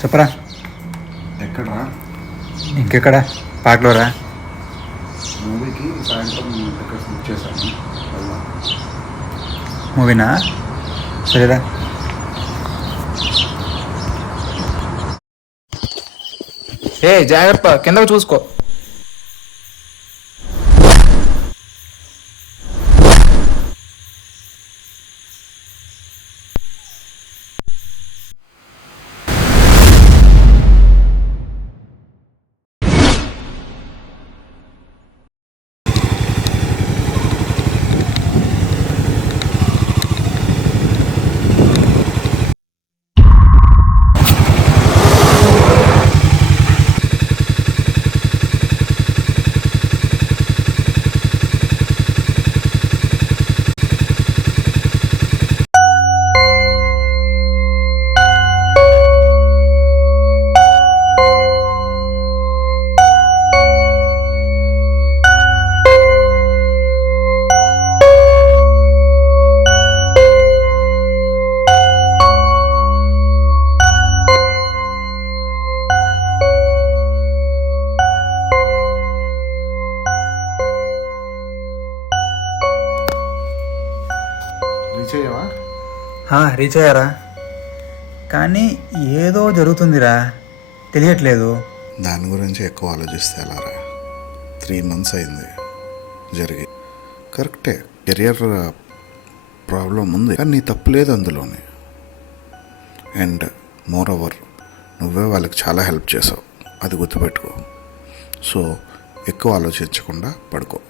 చెప్పరా. ఎక్కడరా? ఇంకెక్కడ? పాటలోరా. మూవీకి సాయంత్రం టికెట్స్ బుక్ చేశాను. మూవీనా? సరేరా. జాగ్రత్త, కిందకు చూసుకో. రీచ్ అయ్యారా? కానీ ఏదో జరుగుతుందిరా, తెలియట్లేదు. దాని గురించి ఎక్కువ ఆలోచిస్తే ఎలారా? 3 months అయింది జరిగి. కరెక్టే, కెరియర్ ప్రాబ్లం ఉంది, కానీ నీ తప్పు లేదు అందులోనే. అండ్ మోర్ ఓవర్ నువ్వే వాళ్ళకి చాలా హెల్ప్ చేసావు, అది గుర్తుపెట్టుకో. సో ఎక్కువ ఆలోచించకుండా పడుకో.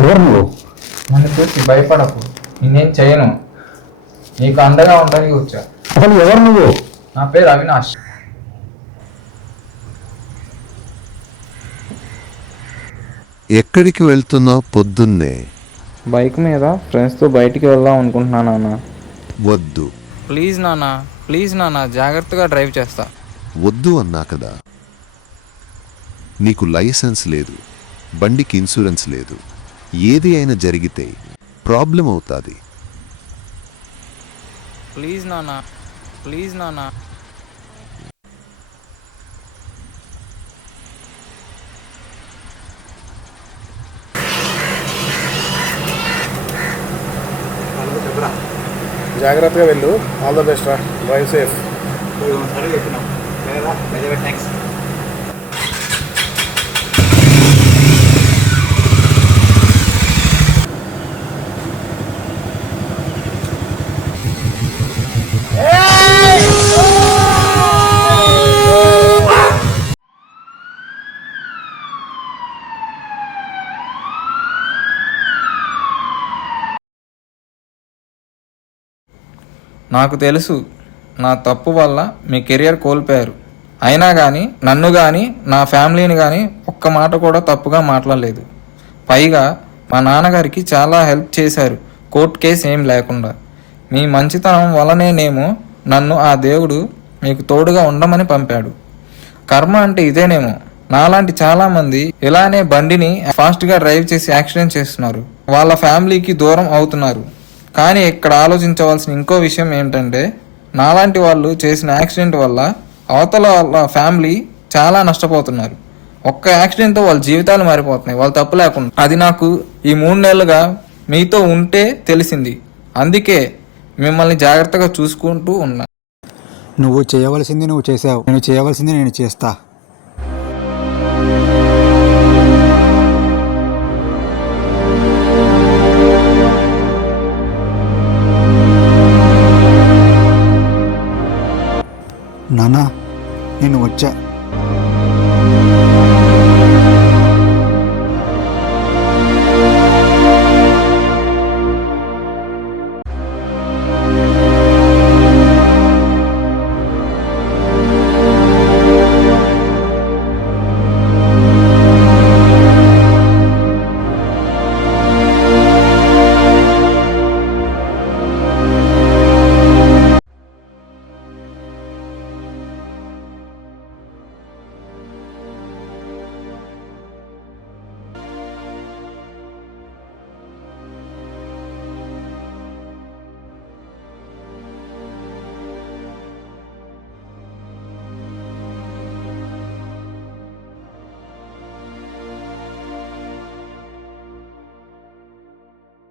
ఎవరు నువ్వు? నన్ను చూసి భయపడకు, నేనేం చేయను. నీకు అండగా ఉండడానికి వచ్చా. అసలు ఎవరు నువ్వు? నా పేరు అవినాష్. ఎక్కడికి వెళ్తున్నావు పొద్దున్నే? బైక్ మీద ఫ్రెండ్స్తో బయటికి వెళ్దాం అనుకుంటున్నా నాన్న. వద్దు. ప్లీజ్ నాన్న, జాగ్రత్తగా డ్రైవ్ చేస్తా. వద్దు అన్నా కదా. నీకు లైసెన్స్ లేదు, బండికి ఇన్సూరెన్స్ లేదు. ఏది అయినా జరిగితే ప్రాబ్లం అవుతుంది. ప్లీజ్ నాన్న. జాగ్రత్తగా వెళ్ళు. ఆల్ ద బెస్ట్ రా. Drive safe. నాకు తెలుసు నా తప్పు వల్ల మీ కెరియర్ కోల్పోయారు. అయినా కానీ నన్ను కానీ నా ఫ్యామిలీని కానీ ఒక్క మాట కూడా తప్పుగా మాట్లాడలేదు. పైగా మా నాన్నగారికి చాలా హెల్ప్ చేశారు, కోర్టు కేసు ఏం లేకుండా. మీ మంచితనం వల్లనేమో నన్ను ఆ దేవుడు మీకు తోడుగా ఉండమని పంపాడు. కర్మ అంటే ఇదేనేమో. నాలాంటి చాలామంది ఇలానే బండిని ఫాస్ట్గా డ్రైవ్ చేసి యాక్సిడెంట్ చేస్తున్నారు, వాళ్ళ ఫ్యామిలీకి దూరం అవుతున్నారు. కానీ ఇక్కడ ఆలోచించవలసిన ఇంకో విషయం ఏంటంటే, నాలాంటి వాళ్ళు చేసిన యాక్సిడెంట్ వల్ల అవతల వాళ్ళ ఫ్యామిలీ చాలా నష్టపోతున్నారు. ఒక్క యాక్సిడెంట్తో వాళ్ళ జీవితాలు మారిపోతున్నాయి, వాళ్ళు తప్పు లేకుండా. అది నాకు ఈ 3 నెలలుగా మీతో ఉంటే తెలిసింది. అందుకే మిమ్మల్ని జాగ్రత్తగా చూసుకుంటూ ఉన్నా. నువ్వు చేయవలసింది నువ్వు చేసావు, నేను చేయవలసింది నేను చేస్తా. నాన్న, నేను వచ్చా.